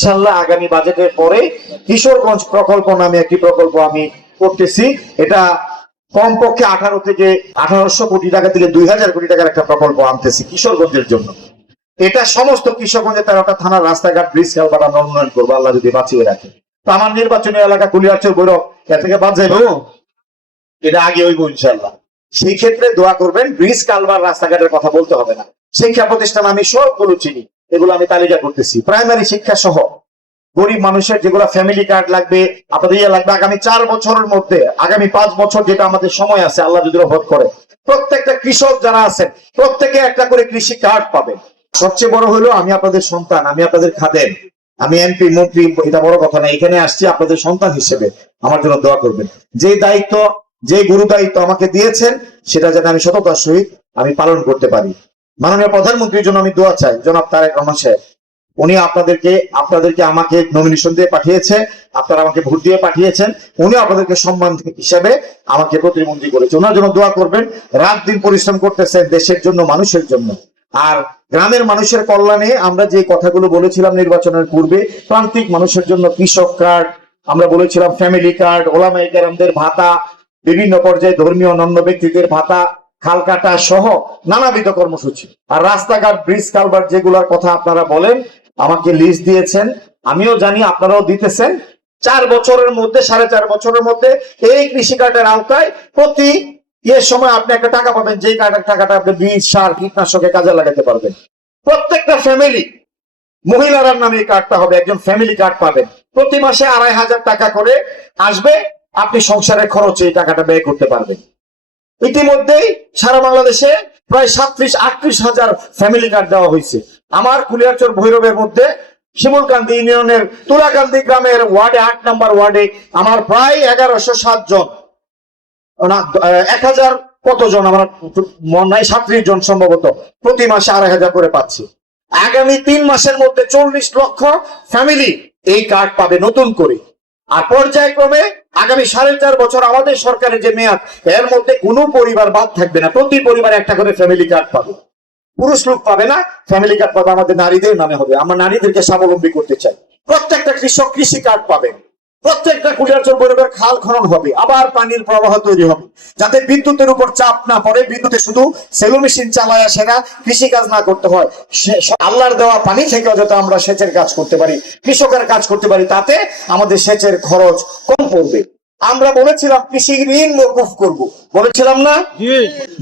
ইনশাআল্লাহ আগামী বাজেটের পরে কিশোরগঞ্জ প্রকল্প নামে একটি প্রকল্প আমি করতেছি। এটা কমপক্ষে 18 থেকে 1800 কোটি টাকা থেকে 2000 কোটি টাকার একটা প্রকল্প আনতেছি কিশোরগঞ্জের জন্য। এটা সমস্ত কিশোরগঞ্জের 13টা থানার রাস্তাঘাট, ব্রিজ, কালভার্ট আমরা উন্নয়ন করবো, আল্লাহ যদি বাঁচিয়ে রাখে। তো আমার নির্বাচনী এলাকা কুলিয়ারচর, ভৈরব, এ থেকে বাদ যাইব, এটা আগে হইব ইনশাআল্লাহ। সেই ক্ষেত্রে দোয়া করবেন। ব্রিজ, কালভার্ট, রাস্তাঘাটের কথা বলতে হবে না। শিক্ষা প্রতিষ্ঠান আমি সবগুলো চিনি, এগুলো আমি তালিকা করতেছি। প্রাইমারি শিক্ষা সহ গরিব মানুষের যেগুলো ফ্যামিলি কার্ড লাগবে, আপনাদের ইয়ে লাগবে, আগামী 4 বছরের মধ্যে, আগামী 5 বছর যেটা আমাদের সময় আছে, আল্লাহ যদি রহমত করে, প্রত্যেকটা কৃষক যারা আছেন প্রত্যেকে একটা করে কৃষি কার্ড পাবেন। সবচেয়ে বড় হলো আমি আপনাদের সন্তান, আমি আপনাদের খাদেম, আমি এমপি মন্ত্রী, এটা বড় কথা না। এখানে আসছি আপনাদের সন্তান হিসেবে, আমার জন্য দোয়া করবেন। যে দায়িত্ব, যে গুরু দায়িত্ব আমাকে দিয়েছেন, সেটা যেন আমি সততার সহিত আমি পালন করতে পারি। মাননীয় প্রধানমন্ত্রীর জন্য আমি দোয়া চাই, জনাব তারেক রহমান সাহেব। উনি আপনাদেরকে আমাকে নমিনেশন দিয়ে পাঠিয়েছে, আপনারা আমাকে ভোট দিয়ে পাঠিয়েছেন। উনি আপনাদেরকে সম্মান হিসেবে আমাকে প্রতিমন্ত্রী করেছে। ওনার জন্য দোয়া করবেন। রাত দিন পরিশ্রম করতেছেন দেশের জন্য, মানুষের জন্য। আর গ্রামের মানুষের কল্যাণে আমরা যে কথাগুলো বলেছিলাম নির্বাচনের পূর্বে, প্রান্তিক মানুষের জন্য কৃষক কার্ড, আমরা বলেছিলাম ফ্যামিলি কার্ড, ওলামায়ে কেরামদের ভাতা, বিভিন্ন পর্যায়ে ধর্মীয় অন্যান্য ব্যক্তিদের ভাতা, খাল কাটা সহ নানাবিধ কর্মসূচি। আর রাস্তাঘাট, ব্রিজ, কালভার্ট যেগুলোর কথা আপনারা বলেন, আমাকে লিস্ট দিয়েছেন, আমিও জানি, আপনারাও দিতেছেন। 4 বছরের মধ্যে, 4.5 বছরের মধ্যে এই কৃষি কার্ডের আওতায় প্রতি সময় আপনি একটা টাকা পাবেন, যে টাকাটা আপনি বীজ, সার, কীটনাশকে কাজে লাগাতে পারবেন। প্রত্যেকটা ফ্যামিলি, মহিলার নামে এই কার্ডটা হবে, একজন ফ্যামিলি কার্ড পাবেন। প্রতি মাসে 2500 টাকা করে আসবে, আপনি সংসারের খরচে এই টাকাটা ব্যয় করতে পারবেন। ইতিমধ্যেই সারা বাংলাদেশে প্রায় 37-38 হাজার ফ্যামিলি কার্ড দেওয়া হয়েছে। আমার কুলিয়ারচর ভৈরবের মধ্যে শিমুলকান্দি ইউনিয়নের তুলাকান্দি গ্রামের ওয়ার্ডে, 8 নম্বর ওয়ার্ডে আমার প্রায় 1107 জন, 1000 কতজন, আমার মনে নাই, 37 জন সম্ভবত, প্রতি মাসে 2500 করে পাচ্ছি। আগামী 3 মাসের মধ্যে 40 লক্ষ ফ্যামিলি এই কার্ড পাবে নতুন করে। আর পর্যায়ক্রমে আগামী 4.5 বছর আমাদের সরকারের যে মেয়াদ, এর মধ্যে কোনো পরিবার বাদ থাকবে না, প্রতি পরিবারে একটা করে ফ্যামিলি কার্ড পাবে। পুরুষ লোক পাবে না, ফ্যামিলি কার্ড পাবে আমাদের নারীদের নামে হবে। আমরা নারীদেরকে স্বাবলম্বী করতে চাই। প্রত্যেকটা কৃষক কৃষি কার্ড পাবে। প্রত্যেকটা কুলিয়ারচর ভৈরবের খাল খনন হবে, আবার পানির প্রবাহ তৈরি হবে, যাতে বিদ্যুতের উপর চাপ না পড়ে, বিদ্যুতে শুধু সেলো মেশিন চালায় আসে না, কৃষি কাজ না করতে হয়। আল্লাহর দেওয়া পানি থেকেও যাতে আমরা সেচের কাজ করতে পারি, কৃষকের কাজ করতে পারি, তাতে আমাদের সেচের খরচ কম পড়বে। আমরা বলেছিলাম কৃষি ঋণ মওকুফ করব, বলেছিলাম না?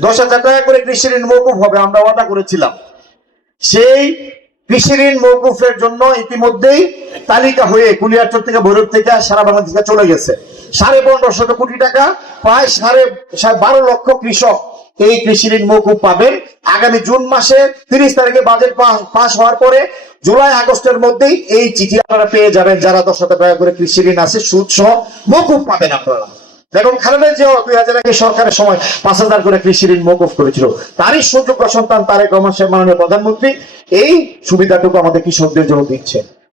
10,000 টাকা করে কৃষি ঋণ মওকুফ হবে, আমরা ওয়াদা করেছিলাম। সেই কৃষি ঋণ মওকুফের জন্য ইতিমধ্যেই তালিকা হয়ে কুলিয়ারচর থেকে, ভৈরব থেকে, সারা বাংলাদেশ থেকে চলে গেছে 1550 কোটি টাকা। প্রায় 12.5 লক্ষ কৃষক এই কৃষি ঋণ মওকুফ পাবেন। আগামী জুন মাসে 30 তারিখে বাজেট পাস হওয়ার পরে জুলাই আগস্টের মধ্যেই এই চিঠি আপনারা পেয়ে যাবেন। যারা 10,000 টাকা করে কৃষি ঋণ আছে, সুদ সহ মওকুফ পাবেন আপনারা। দেখুন, খালেদা জিয়া 2000 আগে সরকারের সময় 5000 করে কৃষি ঋণ মওকুফ করেছিল। তারই সুযোগ্য সন্তান তারেক রহমান সাহেব, মাননীয় প্রধানমন্ত্রী, এই সুবিধাটুকু আমাদের কৃষকদের জন্য দিচ্ছে।